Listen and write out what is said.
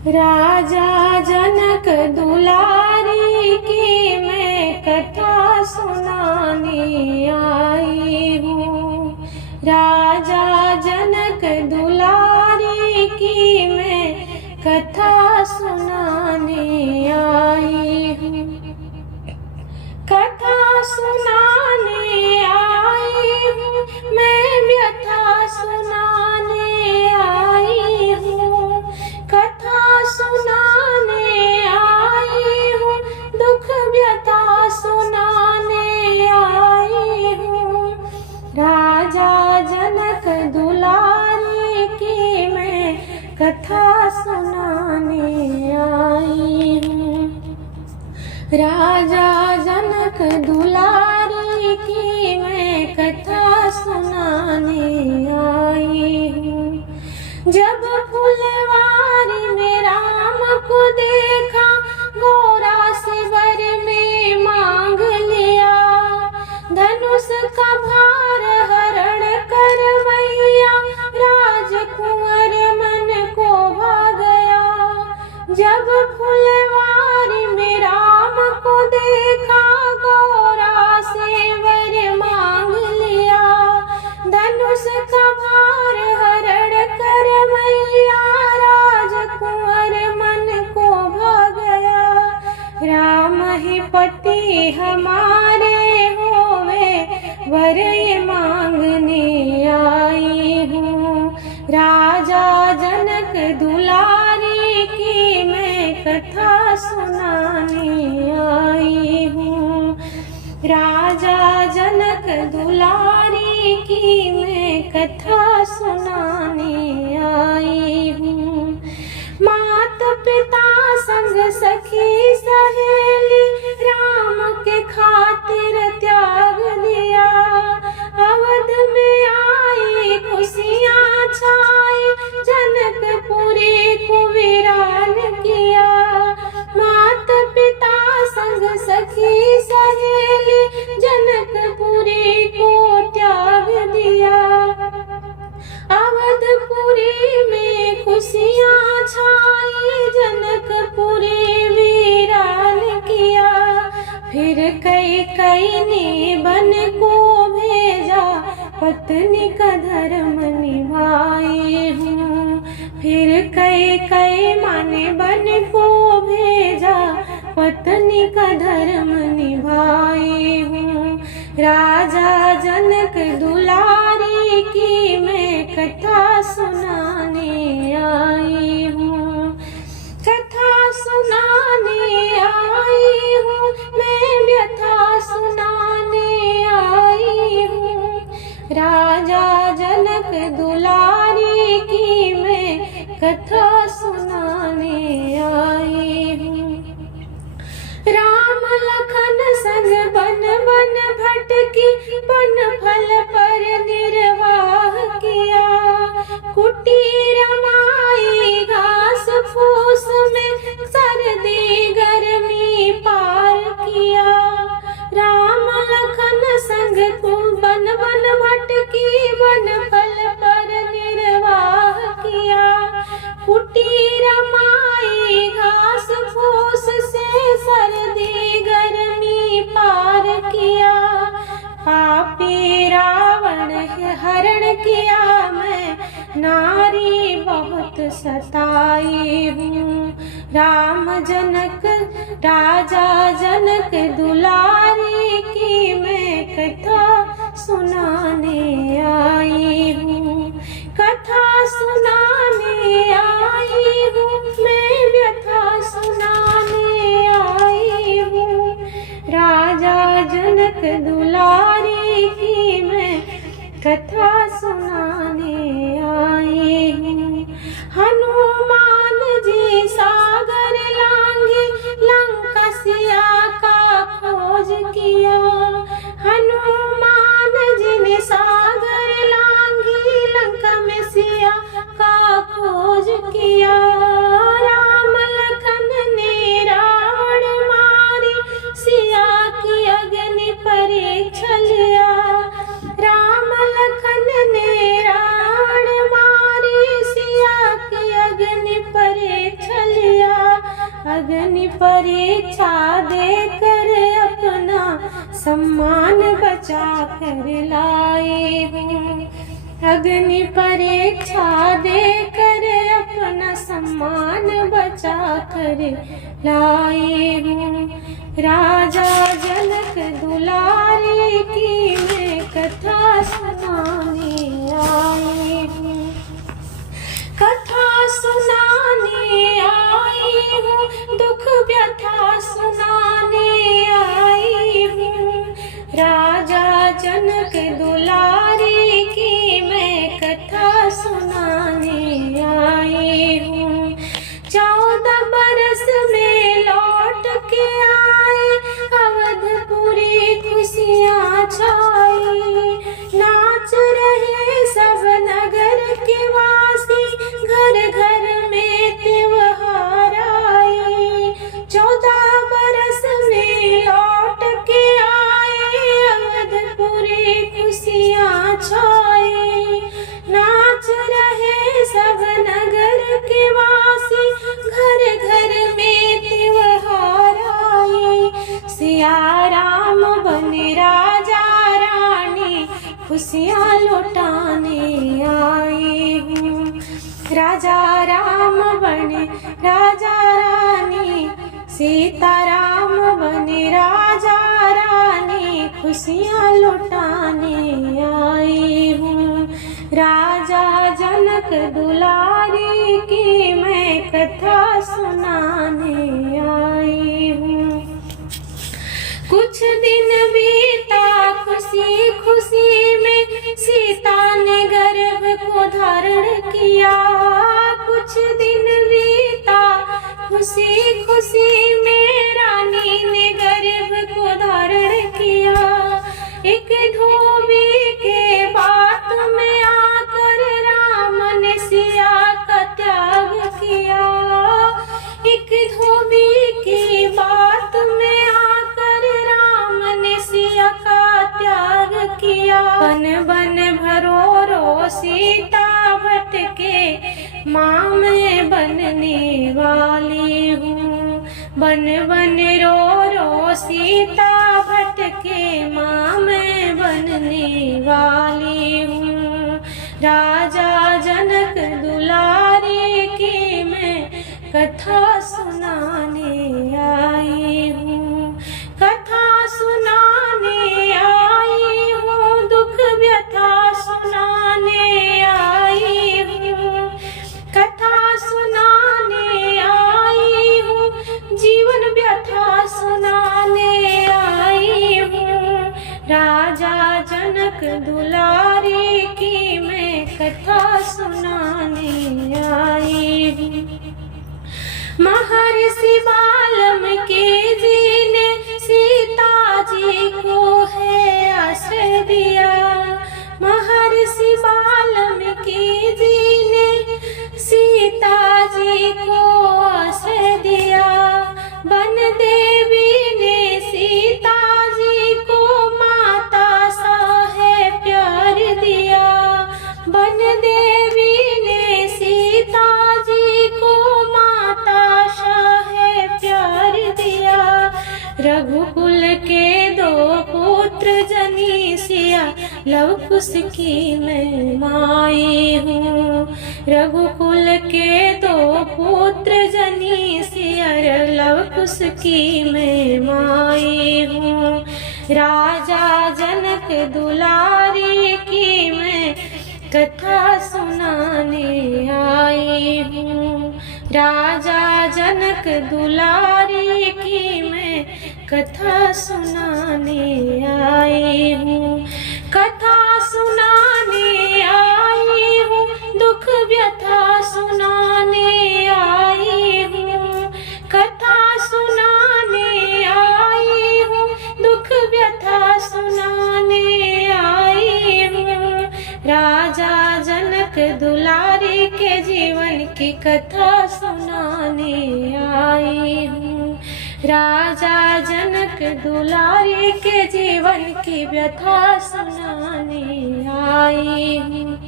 राजा जनक दुलारी की मैं कथा सुनाने आई हूँ। राजा जनक दुलारी की मैं कथा सुनाने आई हूँ। कथा सुनाने आई हूँ, मैं व्यथा सुनाने आई हूँ। कथा सुनाने आई हूँ, दुख व्यथा सुनाने आई हूँ। राजा जनक दुलारी की मैं कथा सुनाने आई हूँ। राजा जनक दुलारी की मैं कथा सुनाने आई हूँ। जब फुलवारी में राम को देखा, गोरा से वर में मांग लिया। धनुष का भार हरण कर मैया, राजकुंवर मन को भा गया। जब फुलवारी में राम को देखा, गोरा से वर मांग लिया। धनुष का भार हरण कर मैया, राजकुंवर मन को भा गया। राम ही पति हमारे होवे, वर ये मांगने आई हूँ। राजा जनक दुलारी की मैं कथा सुनाने आई हूँ। राजा जनक दुलारी की मैं कथा सुनाने आई हूँ। मात पिता संग सखी सहेली, राम के खातिर त्याग दिया। अवध में आई खुशियाँ छाई, जनकपुरी को वीरान किया। मात पिता संग सखी सहेली, जनकपुरी को त्याग दिया। अवधपुरी में खुशियाँ छाई, जनकपुरी वीरान किया। फिर कई ने बन को भेजा, पत्नी का धर्म निभाए हूँ। फिर कई माने बन को भेजा, पत्नी का धर्म निभाए हूँ। राजा जनक दुलारी की मैं कथा सुनाने आई हूँ। कथा सुनाने आई हूँ, मैं व्यथा सुनाने आई हूँ। राजा जनक दुलारी की मैं कथा सुनाने आई हूँ। राम लखन संग बन बन भटकी, बन फल पर निर्वाह किया। कुटीर माई घास फूस में, सर्दी गर्मी पार किया। राम लखन संग बन बन भटकी, बन फल पर निर्वाह किया। कुटीर माई घास फूस से, सर्दी गर्मी पार किया। पापी रावण हरण किया, मैं नारी बहुत सताई हूँ। राम जनक राजा जनक दुलारी की मैं कथा सुनाने आई हूँ। कथा सुनाने आई हूँ, मैं व्यथा सुनाने आई हूँ। राजा जनक दुलारी की मैं कथा सुनाने आई हूँ। हनुमान जी सागर लांघे, लंका सिया का खोज किया। अग्नि परीक्षा देकर अपना सम्मान बचा कर लाए हूँ। अग्नि परीक्षा देकर अपना सम्मान बचा कर लाए हूँ। राजा जनक दुलारी की मैं कथा सुनाने आई हूँ। कथा सुनाने आई हूँ, दुख व्यथा सुनाने आई हूँ। राजा जनक दुलारी की मैं कथा सुनाने आई हूँ। 14 बरस में लौट के आए अवधपुरी खुशियाँ छाई। नाच रहे सब नगर के वासी, घर घर में त्योहार आए। 14 बरस में लौट के आए अवधपुरी खुशियाँ छाई। नाच रहे सब नगर के वासी, घर घर में त्योहार आए। सिया राम बने राजा रानी खुशियाँ लौटाने आई हूँ। राजा राम बने राजा रानी, सीता राम बने राजा रानी खुशियाँ लौटाने आई हूँ। राजा जनक दुलारी की मैं कथा सुनाने आई हूँ। कुछ दिन बीता खुशी खुशी में, सीता ने गर्भ को धारण किया। कुछ दिन बीता खुशी खुशी में, रानी ने गर्भ को धारण किया। एक धोबी के बात में आकर राम ने सिया का त्याग किया। एक धोबी की बात में आकर राम ने सिया का त्याग किया। बन बन भरो रो सीता भटके, माँ मैं बनने वाली हूँ। बन बन रो रो सीता भटके, माँ मैं बनने वाली हूँ। राजा जनक दुलारी की मैं कथा सुनाने आई हूँ। कथा सुनाने आई हूँ, दुख व्यथा सुनाने आई हूँ। कथा सुनाने आई हूँ, जीवन व्यथा सुनाने आई हूँ। राजा जनक दुलारी की मैं कथा सुनाने आई हूँ। महर्षि वाल्मीकि जी ने सीता जी को है आश्रय दिया। महर्षि वाल्मीकि जी ने सीता जी को आश्रय दिया। वन देवी ने सीता जी को माता सा है प्यार दिया। वन देवी ने सीता जी को माता सा है प्यार दिया। रघुकुल के 2 पुत्र जनी सिया, लव कुश की मैं माई हूँ। रघुकुल के 2 पुत्र जनी सिया, लव कुश की मैं माई हूँ। राजा जनक दुलारी की मैं कथा सुनाने आई हूँ। राजा जनक दुलारी की मैं कथा सुनाने आई हूँ। कथा सुनाने आई हूँ, दुख व्यथा सुनाने आई हूँ। कथा सुनाने आई हूँ, दुख व्यथा सुनाने आई हूँ। राजा जनक दुलारी के जीवन की कथा सुनाने आई हूँ। राजा जनक दुलारी के जीवन की व्यथा सुनाने आई हूँ।